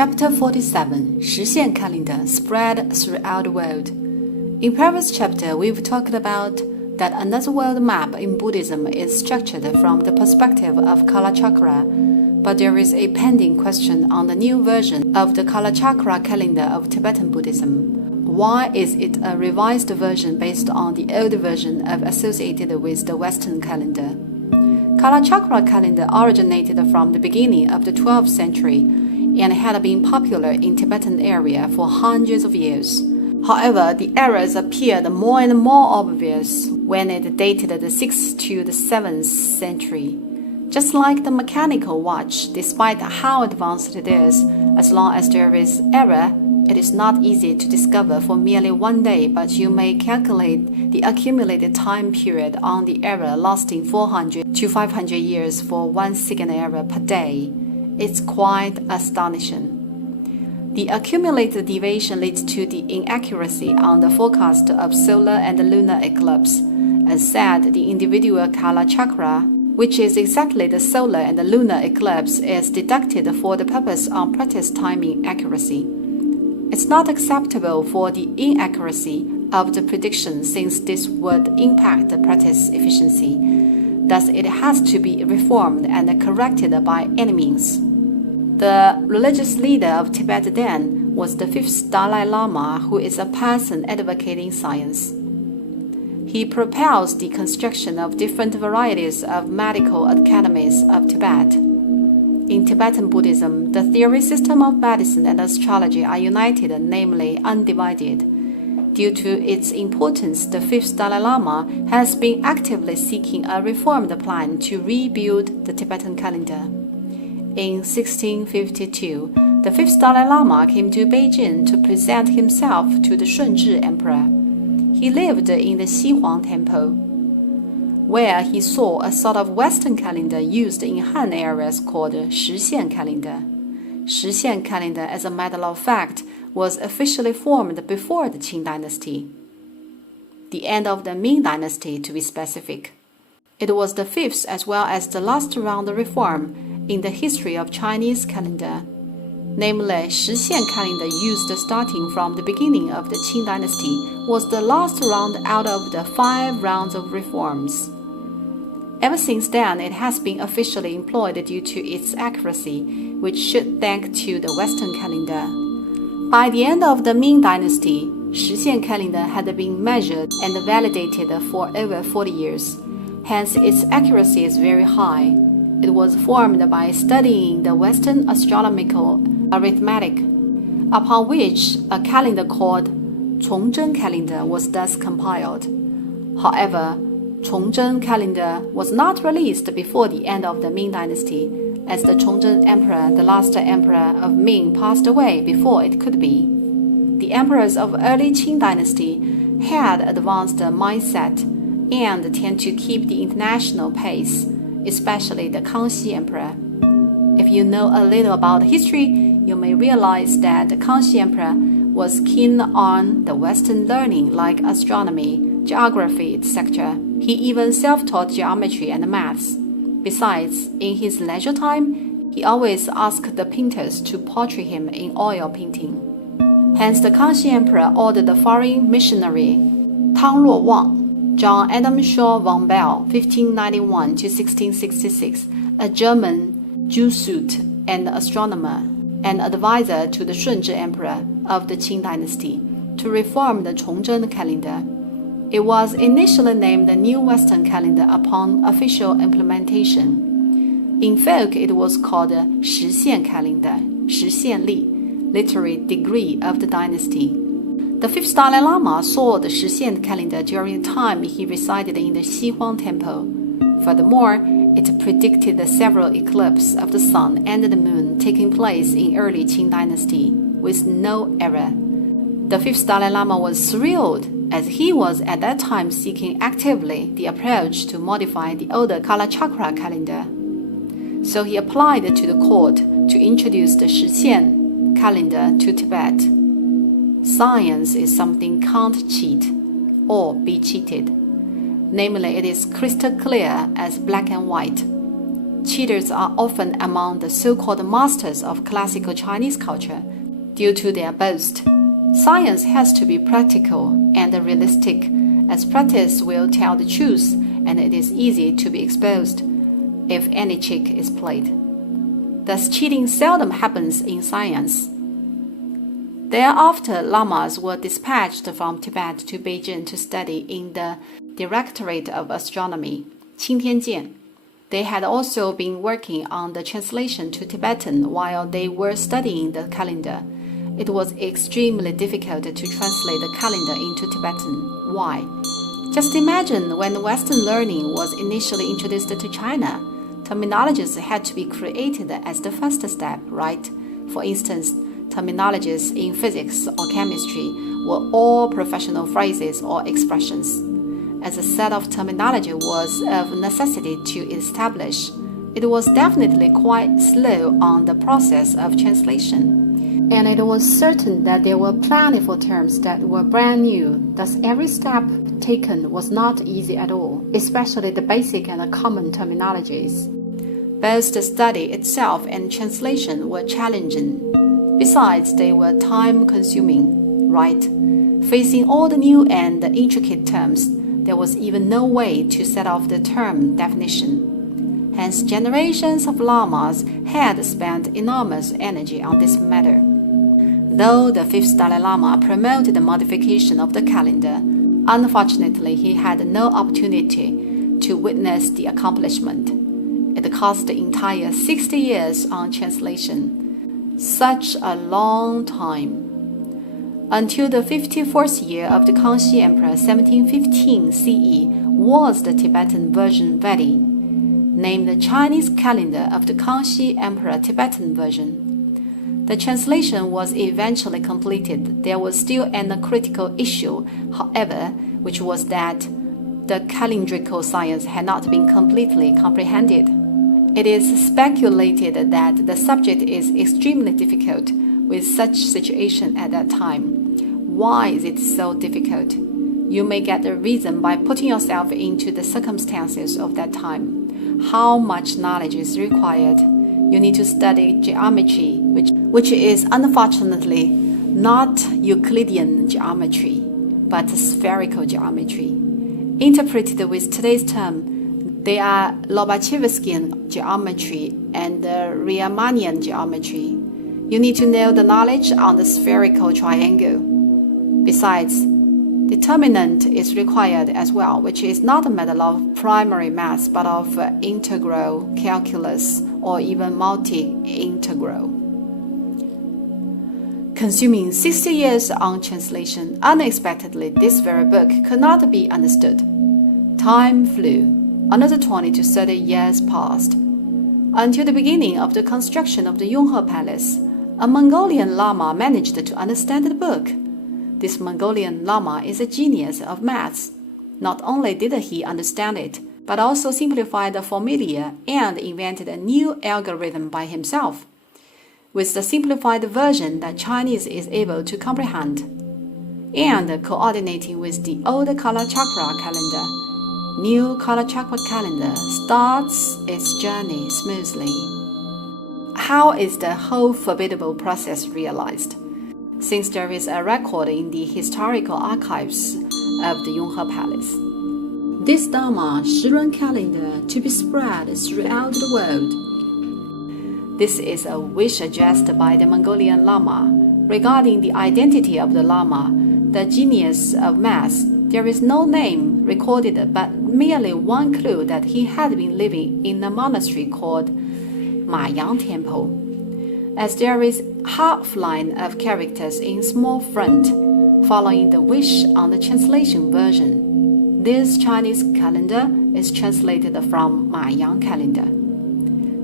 Chapter 47, 实线 Calendar spread throughout the world. In previous chapter, we've talked about that another world map in Buddhism is structured from the perspective of Kalachakra, but there is a pending question on the new version of the Kalachakra calendar of Tibetan Buddhism. Why is it a revised version based on the old version associated with the Western calendar? Kalachakra calendar originated from the beginning of the 12th century and had been popular in Tibetan area for hundreds of years. However, the errors appeared more and more obvious when it dated the 6th to the 7th century. Just like the mechanical watch, despite how advanced it is, as long as there is error, it is not easy to discover for merely one day, but you may calculate the accumulated time period on the error lasting 400 to 500 years for 1 second error per day. It's quite astonishing. The accumulated deviation leads to the inaccuracy on the forecast of solar and lunar eclipse. As said, the individual Kalachakra, which is exactly the solar and the lunar eclipse, is deducted for the purpose of practice timing accuracy. It's not acceptable for the inaccuracy of the prediction since this would impact the practice efficiency. Thus, it has to be reformed and corrected by any means. The religious leader of Tibet then was the 5th Dalai Lama, who is a person advocating science. He propels the construction of different varieties of medical academies of Tibet. In Tibetan Buddhism, the theory system of medicine and astrology are united, namely undivided. Due to its importance, the 5th Dalai Lama has been actively seeking a reformed plan to rebuild the Tibetan calendar. In 1652, the 5th Dalai Lama came to Beijing to present himself to the Shunzhi Emperor. He lived in the Xihuang Temple, where he saw a sort of Western calendar used in Han areas called 实线 calendar. 实线 calendar, as a matter of fact, was officially formed before the Qing dynasty, the end of the Ming dynasty to be specific. It was the fifth as well as the last round reform in the history of Chinese calendar. Namely, 实线 calendar used starting from the beginning of the Qing dynasty was the last round out of the 5 rounds of reforms. Ever since then, it has been officially employed due to its accuracy, which should thank to the Western calendar. By the end of the Ming dynasty, 实线 calendar had been measured and validated for over 40 years. Hence, its accuracy is very high. It was formed by studying the Western astronomical arithmetic, upon which a calendar called Chongzhen calendar was thus compiled. However, Chongzhen calendar was not released before the end of the Ming dynasty, as the Chongzhen emperor, the last emperor of Ming, passed away before it could be. The emperors of early Qing dynasty had advanced mindset and tend to keep the international pace, especially the Kangxi emperor. If you know a little about history, you may realize that the Kangxi emperor was keen on the Western learning like astronomy, geography, etc. He even self-taught geometry and maths. Besides, in his leisure time, he always asked the painters to portray him in oil painting. Hence, the Kangxi emperor ordered the foreign missionary Tang Luo Wang, John Adam Shaw von Bell, 1591 to 1666, a German Jesuit and astronomer, and advisor to the Shunzhi Emperor of the Qing dynasty, to reform the Chongzhen calendar. It was initially named the New Western Calendar upon official implementation. In folk, it was called 实线 calendar, 实线历, literary degree of the dynasty. The 5th Dalai Lama saw the 实线 calendar during the time he resided in the Xihuang Temple. Furthermore, it predicted the several eclipses of the sun and the moon taking place in early Qing dynasty with no error. The 5th Dalai Lama was thrilled, as he was at that time seeking actively the approach to modify the older Kalachakra calendar. So he applied to the court to introduce the 实线 calendar to Tibet. Science is something can't cheat or be cheated. Namely, it is crystal clear as black and white. Cheaters are often among the so-called masters of classical Chinese culture due to their boast. Science has to be practical and realistic, as practice will tell the truth, and it is easy to be exposed if any trick is played. Thus, cheating seldom happens in science. Thereafter, lamas were dispatched from Tibet to Beijing to study in the Directorate of Astronomy, Qingtianjian. They had also been working on the translation to Tibetan while they were studying the calendar. It was extremely difficult to translate the calendar into Tibetan. Why? Just imagine when Western learning was initially introduced to China, terminologies had to be created as the first step, right? For instance, terminologies in physics or chemistry were all professional phrases or expressions. As a set of terminology was of necessity to establish, it was definitely quite slow on the process of translation. And it was certain that there were plentiful terms that were brand new, thus every step taken was not easy at all, especially the basic and common terminologies. Both the study itself and translation were challenging. Besides, they were time-consuming, right? Facing all the new and intricate terms, there was even no way to set off the term definition. Hence, generations of lamas had spent enormous energy on this matter. Though the fifth Dalai Lama promoted the modification of the calendar, unfortunately he had no opportunity to witness the accomplishment. It cost the entire 60 years on translation. Such a long time. Until the 54th year of the Kangxi Emperor 1715 CE was the Tibetan version ready, named the Chinese calendar of the Kangxi Emperor Tibetan version. The translation was eventually completed. There was still a critical issue, however, which was that the calendrical science had not been completely comprehended. It is speculated that the subject is extremely difficult with such situation at that time. Why is it so difficult? You may get the reason by putting yourself into the circumstances of that time. How much knowledge is required? You need to study geometry, which is unfortunately not Euclidean geometry, but spherical geometry. Interpreted with today's term, they are Lobachevskian geometry and Riemannian geometry. You need to know the knowledge on the spherical triangle. Besides, determinant is required as well, which is not a matter of primary math, but of integral calculus or even multi-integral. Consuming 60 years on translation, unexpectedly this very book could not be understood. Time flew. Another 20 to 30 years passed. Until the beginning of the construction of the Yonghe Palace, a Mongolian Lama managed to understand the book. This Mongolian Lama is a genius of maths. Not only did he understand it, but also simplified the formula and invented a new algorithm by himself, with the simplified version that Chinese is able to comprehend, and coordinating with the old Kala Chakra calendar. New Kala Chakra calendar starts its journey smoothly. How is the whole formidable process realized? Since there is a record in the historical archives of the Yonghe Palace. This Dharma Shirun calendar to be spread throughout the world. This is a wish addressed by the Mongolian Lama. Regarding the identity of the Lama, the genius of maths, there is no name recorded but merely one clue that he had been living in a monastery called Mayang Temple. As there is half line of characters in small font following the wish on the translation version. This Chinese calendar is translated from Mayang calendar.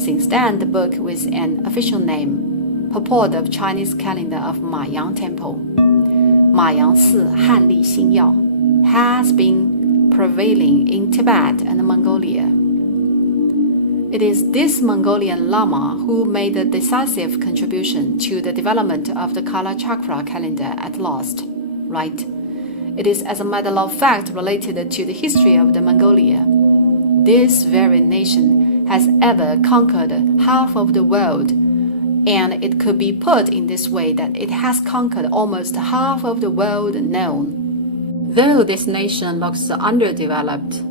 Since then, the book with an official name, Purport of Chinese Calendar of Mayang Temple, Mayang Si Hanli Xingyao, has been prevailing in Tibet and Mongolia. It is this Mongolian Lama who made a decisive contribution to the development of the Kala Chakra calendar at last, right? It is as a matter of fact related to the history of the Mongolia. This very nation has ever conquered half of the world, and it could be put in this way that it has conquered almost half of the world known. Though this nation looks underdeveloped,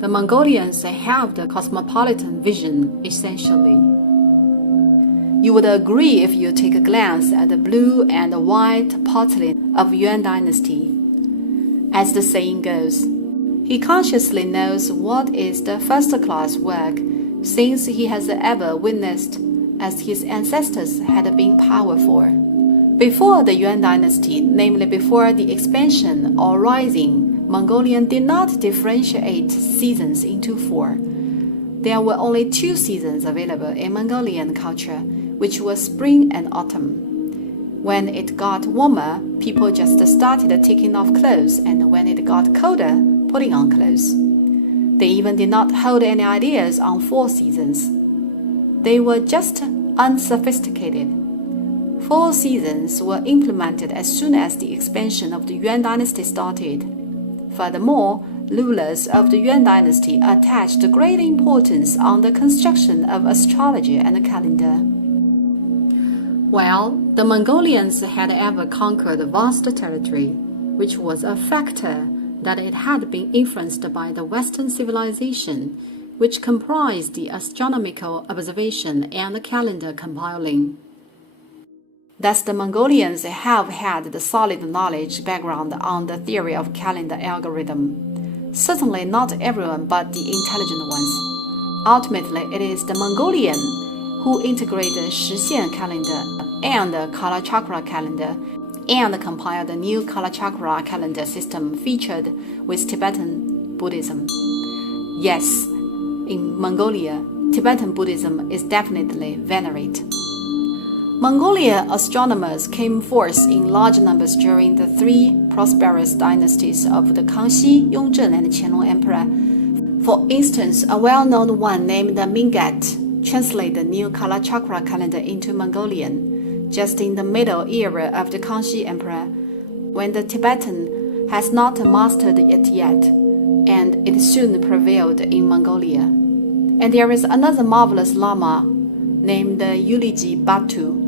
the Mongolians have the cosmopolitan vision, essentially. You would agree if you take a glance at the blue and white porcelain of Yuan dynasty. As the saying goes, he consciously knows what is the first-class work, since he has ever witnessed, as his ancestors had been powerful. Before the Yuan dynasty, namely before the expansion or rising, Mongolian did not differentiate seasons into four. There were only two seasons available in Mongolian culture, which were spring and autumn. When it got warmer, people just started taking off clothes, and when it got colder, putting on clothes. They even did not hold any ideas on four seasons. They were just unsophisticated. Four seasons were implemented as soon as the expansion of the Yuan dynasty started. Furthermore, rulers of the Yuan dynasty attached great importance on the construction of astrology and calendar. Well, the Mongolians had ever conquered vast territory, which was a factor that it had been influenced by the Western civilization, which comprised the astronomical observation and the calendar compiling. Thus, the Mongolians have had the solid knowledge background on the theory of calendar algorithm. Certainly not everyone but the intelligent ones. Ultimately, it is the Mongolian who integrated Shixian calendar and the Kalachakra calendar and compiled the new Kalachakra calendar system featured with Tibetan Buddhism. Yes, in Mongolia, Tibetan Buddhism is definitely venerated. Mongolian astronomers came forth in large numbers during the three prosperous dynasties of the Kangxi, Yonghe, and Qianlong Emperor. For instance, a well-known one named Mingat translated the new Kalachakra calendar into Mongolian, just in the middle era of the Kangxi Emperor, when the Tibetan has not mastered it yet, and it soon prevailed in Mongolia. And there is another marvelous Lama named Yuliji Batu.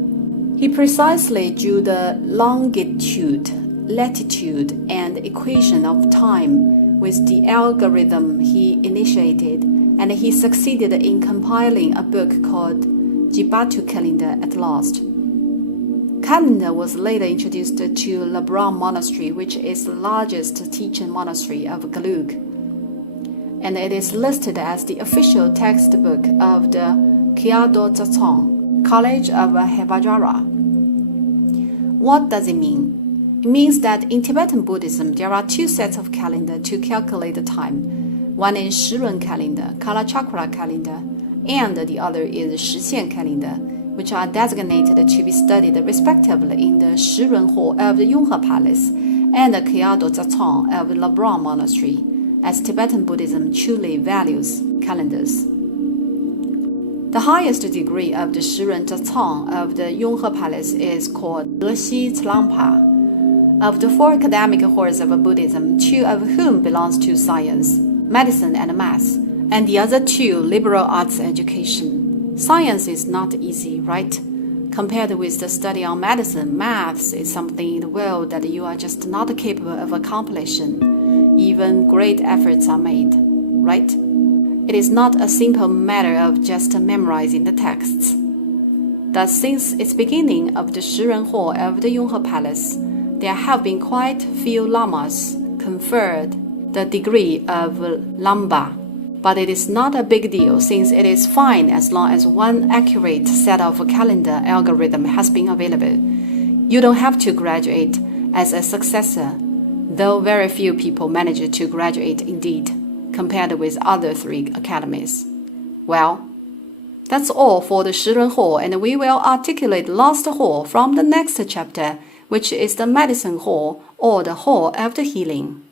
He precisely drew the longitude, latitude, and equation of time with the algorithm he initiated, and he succeeded in compiling a book called Jibatu Calendar at last. Calendar was later introduced to Labram Monastery, which is the largest teaching monastery of Galug, and it is listed as the official textbook of the Kyado Tsatsong, College of Hevajara. What does it mean? It means that in Tibetan Buddhism, there are two sets of calendar to calculate the time. One is Shirun calendar, Kalachakra calendar, and the other is Shixian calendar, which are designated to be studied respectively in the Shirun Hall of the Yonghe Palace and the Kyado Tsatsong of the Labram Monastery, as Tibetan Buddhism truly values calendars. The highest degree of the Shirun Tsatsong of the Yonghe Palace is called Dexi Tlampa. Of the four academic halls of Buddhism, two of whom belongs to science, medicine and math, and the other two liberal arts education. Science is not easy, right? Compared with the study on medicine, maths is something in the world that you are just not capable of accomplishing. Even great efforts are made, right? It is not a simple matter of just memorizing the texts. Thus, since its beginning of the Shirun Hall of the Yonghe Palace, there have been quite few lamas conferred the degree of Lamba. But it is not a big deal, since it is fine as long as one accurate set of calendar algorithm has been available. You don't have to graduate as a successor, though very few people manage to graduate indeed, compared with other three academies. Well, that's all for the Shirun Hall, and we will articulate last hall from the next chapter, which is the Medicine Hall, or the Hall of the Healing.